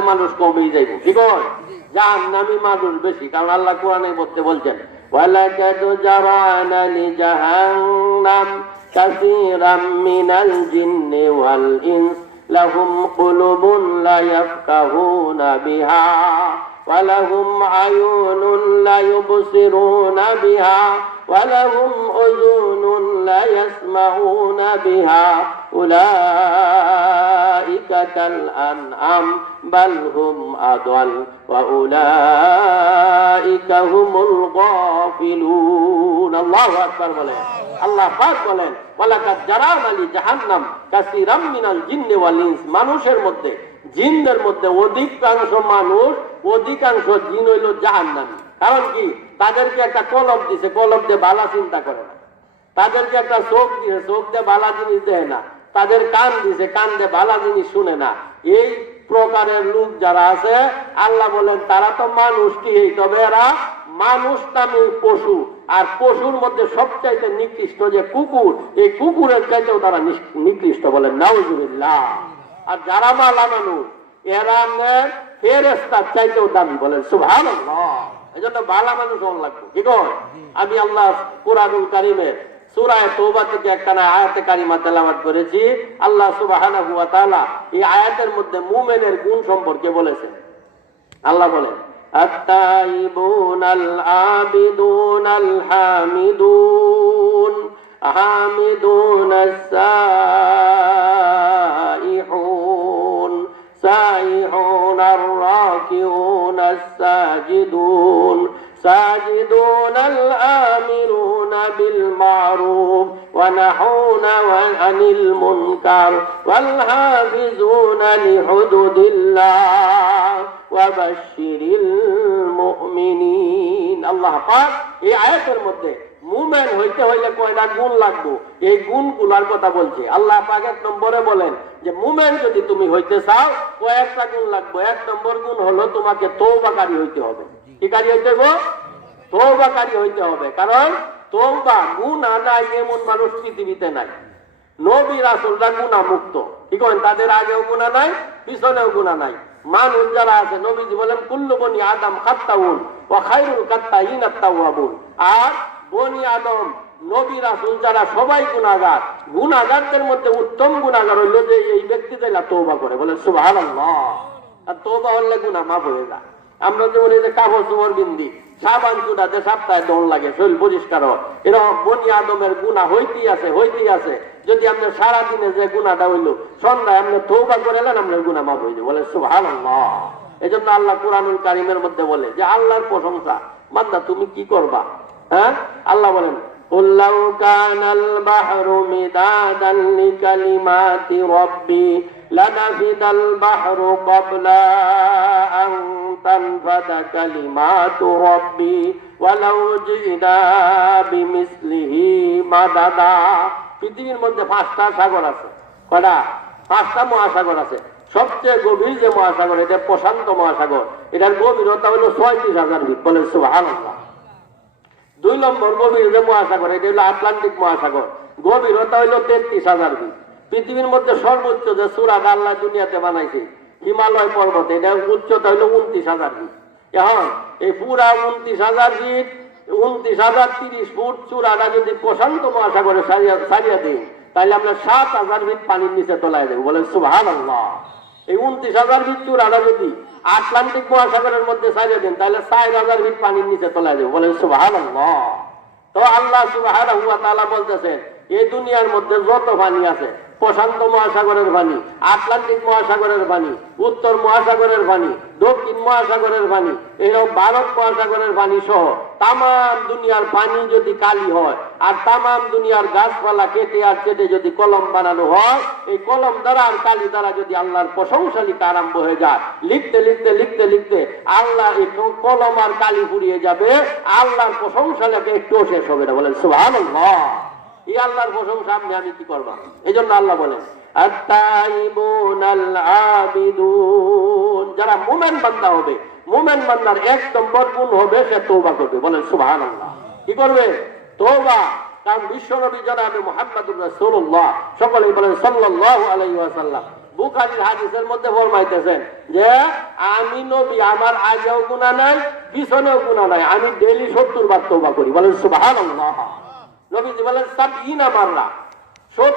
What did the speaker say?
জান্নাতে মানুষ কমই যাইব, ঠিক হয়? জাহান্নামী মানুষ বেশি, কারণ আল্লাহ কোরআনে বলতে বলছেন ওয়ালাকাদ জারানা লিজাহান্নাম কাসীরাম মিনাল জিন্নি ওয়াল ইনস লাহুম কুলুবুন লা ইয়াফকাহুনা বিহা ওয়ালাহুম আয়ুনুন লা ইউবসিরুনা বিহা ওয়ালাহুম উযুনুন লা ইয়াসমাউনা বিহা উলাইকা কাল আনআম বাল হুম আদাল ওয়া উলাইকা হুমুল গাফিলুন। আল্লাহু আকবার বলেন। আল্লাহ পাক বলেন ওয়ালাকাদ জারানা লিজাহান্নাম কাসীরাম মিনাল জিন্নি ওয়াল ইনস, মানুষের মধ্যে জিনদের মধ্যে অধিকাংশ মানুষ অধিকাংশ জিন হইল জাহান্নামী। কারণ কি? তাদেরকে একটা কলব দিছে, কলব দিয়ে বালা চিন্তা করে না। তাদেরকে একটা চোখ দিছে, চোখ দিয়ে বালা জিনিস দেয় না। তাদের কান দিছে, কান দিয়ে বালা জিনিস শুনে না। এই প্রকারের লোক যারা আছে আল্লাহ বলেন তারা তো মানুষ কি, তবে এরা মানুষ নামে পশু, আর পশুর মধ্যে সবচাইতে নিকৃষ্ট যে কুকুর, এই কুকুরের চাইতেও তারা নিকৃষ্ট, বলেন নাউজুবিল্লাহ। আর যারা মালা মানুষ এরা ফেরেশতার চাইতেও দামি, বলেন সুবহানাল্লাহ। এই জন্য বালা মানুষ হওয়া লাগবে, ঠিক আছে? আমি আল্লাহ কুরআনুল কারীমের সূরা তাওবা থেকে একটা আয়াতে কারিমা তেলাওয়াত করেছি। আল্লাহ সুবহানাহু ওয়া তাআলা এই আয়াতের মধ্যে মুমিনের গুণ সম্পর্কে বলেছেন। আল্লাহ বলেন আত-তাইবুনাল আবিদুনাল হামিদুন হামিদুনাস সাইহুন সাইহুনার রাকিউনাস সাজিদুন সাজিদুনাল আমিরুনা বিল মারুফ ওয়া নাহুনা আনিল মুনকার ওয়াল হাফিজুনা লিহুদুদিল্লাহ ওয়া বাশশিরিল মুমিনিন। আল্লাহ পাক এই আয়াতের মধ্যে মুমিন হইতে হইলে কয়টা গুণ লাগবে, এই গুণগুলোর কথা বলছে। আল্লাহ পাক এক নম্বরে বলেন যে মুমিন যদি তুমি হইতে চাও কয়েকটা গুণ লাগবে। এক নম্বর গুণ হলো তোমাকে তওবাকারী হইতে হবে। কি কারী হইতে হবে? তওবাকারী হইতে হবে। কারণ তওবা গুনাহ নাই এমন মানুষ পৃথিবীতে নাই। নবী রাসূলরা গুনাহ মুক্ত, ঠিক আছে? তাদের আগেও গুনাহ নাই, পিছনেও গুনাহ নাই। মানুষ যারা আছে নবীজি বলেন কুল্লু বনি আদম খাত্তাউন ওয়া খায়রুল খাত্তাইন আত-তাওয়াবুন। আর বনি আদম নবী রাসূল যারা সবাই গুনাহগার, গুনাহগারদের মধ্যে উত্তম গুনাহগার হইল যে এই ব্যক্তি যারা তওবা করে, বলেন সুবহানাল্লাহ। আর তওবা হলে গুনাহ মাফ হয়ে যায়। আমরা যেমন এই যে কাপড় চোপড় বিন্দি, সাবান চুটাতে সপ্তাহে দন লাগে, শরীর পরিষ্কার হয়, এরকম বনি আদমের গুনাহ হইতেই আছে, হইতেই আছে। যদি আপনি সারাদিনে যে গুনাহটা হইলো সন্ধ্যায় আপনি তওবা করে এলেন, আপনার গুনাহ মাফ হয়ে যাবে, বলে সুবহানাল্লাহ। এই জন্য আল্লাহ কুরআনুল কারীমের মধ্যে বলে যে আল্লাহর প্রশংসা, বান্দা তুমি কি করবা? হ্যাঁ, আল্লাহ বলেন قُلْ لَوْ كَانَ الْبَحْرُ مِدَادًا لِكَلِمَاتِ رَبِّي لَنَفِدَ الْبَحْرُ قَبْلَ أَنْ تَنْفَدَ كَلِمَاتُ رَبِّي وَلَوْ جِئْنَا بِمِثْلِهِ مَدَدًا। পৃথিবীর মধ্যে 5টা সাগর আছে। কয়টা? 5টা মহাসাগর আছে। সবচেয়ে গভীর যে মহাসাগর এটা প্রশান্ত মহাসাগর, এটার গভীরতা হলো 36,000 ফিট, বলেন সুবহানাল্লাহ। 2 নম্বর গভীর যে মহাসাগর এটা হলো আটলান্টিক মহাসাগর, গভীরতা হইল 33,000 ফিট। পৃথিবীর মধ্যে সর্বোচ্চ যে চূড়াটা আল্লাহ দুনিয়াতে বানাইছে হিমালয় পর্বত, এটা উচ্চতা হইল 29,000 ফিট। এখন এই পুরা 29,000 ফিট, 29,030 ফুট চূড়াটা যদি প্রশান্ত মহাসাগরে সারিয়া দিই তাহলে আমরা 7,000 ফিট পানির নিচে তলায় দেবো, বলেন সুবহানাল্লাহ। এই 29,000 ফিট চূড়াটা যদি আটলান্টিক মহাসাগরের মধ্যে সারিয়ে দেন তাহলে 4,000 ফিট পানির নিচে তলায় দেবো, বলেন সুবহানাল্লাহ। তো আল্লাহ সুবহানাহু ওয়া তাআলা বলতেছেন এই দুনিয়ার মধ্যে যত পানি আছে, প্রশান্ত মহাসাগরের পানি, আটলান্টিক মহাসাগরের পানি, উত্তর মহাসাগরের পানি, দক্ষিণ মহাসাগরের পানি, এরকম ভারত মহাসাগরের পানি সহ তাম দুনিয়ার পানি যদি কালি হয় আর তাম দুনিয়ার গাছপালা কেটে আর কেটে যদি কলম বানানো হয়, এই কলম দ্বারা আর কালি দ্বারা যদি আল্লাহর প্রশংসা লিখা আরম্ভ হয়ে যায়, লিখতে লিখতে লিখতে লিখতে আল্লাহ একটু কলম আর কালি ফুরিয়ে যাবে, আল্লাহর প্রশংসা লেখে একটু শেষ হবে না, বলেন সুবহানাল্লাহ। এই আল্লাহর প্রশংসা আমি কি করবা? এই জন্য আল্লাহ বলেন আত-তাইবুনাল আবিদুন, যারা মুমিন বান্দা হবে, মুমিন বান্দার 1 নম্বর গুণ হবে সে তওবা করবে, বলেন সুবহানাল্লাহ। কি করবে? তওবা। কারণ বিশ্বনবী জনাবে মুহাম্মদুর রাসূলুল্লাহ সকলেই বলেন সাল্লাল্লাহু আলাইহি ওয়াসাল্লাম বুখারীর হাদিসের মধ্যে ফরমাইতেছেন যে আমি নবী, আমার আগেও গুনাহ নাই পিছনেও গুনাহ নাই, আমি ডেইলি 70 বার তওবা করি। বলেন সুবহানাল্লাহ। নবীজি বলেন 70 মাররা।